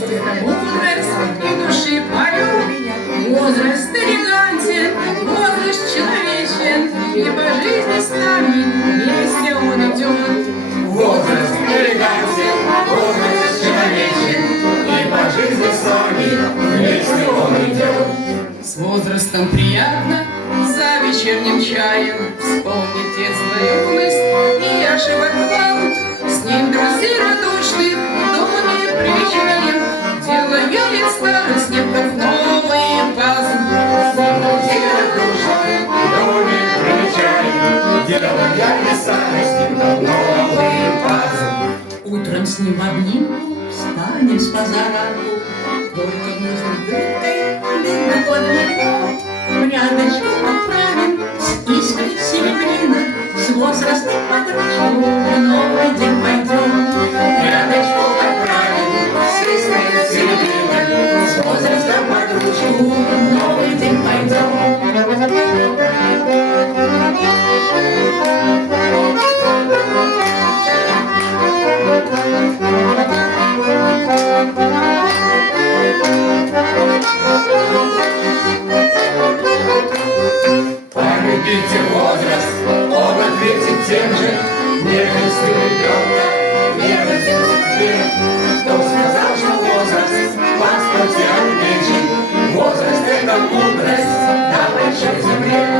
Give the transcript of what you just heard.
Мудрость — это мудрость, и души полюбит. Возраст элегантен, возраст человечен, и по жизни с нами вместе он идет. Возраст элегантен, возраст человечен, и по жизни с нами вместе он идет. С возрастом приятно за вечерним чаем вспомнить детство и юность и ошибок вам. С ним друзей радушных в доме привечаем, делаем из старость неков новые пазлы. С ним друзей радушных в доме привечаем, делаем из старость неков новые пазлы. Утром с ним в обнимку встанем с позаранку, только нужно дымкой видно подмигнуть. В рядочку поправим с искрой серебряной, с возрастом подружку в новый день пойдем. Рядочку поправим с искрой серебряной, с возрастом подружку в новый день пойдем. Полюбите возраст, он ответит тем же. Нежность ребенка, нежность судьбе. Кто сказал, что возраст в паспорте отмечен? Возраст — это мудрость на большой земле.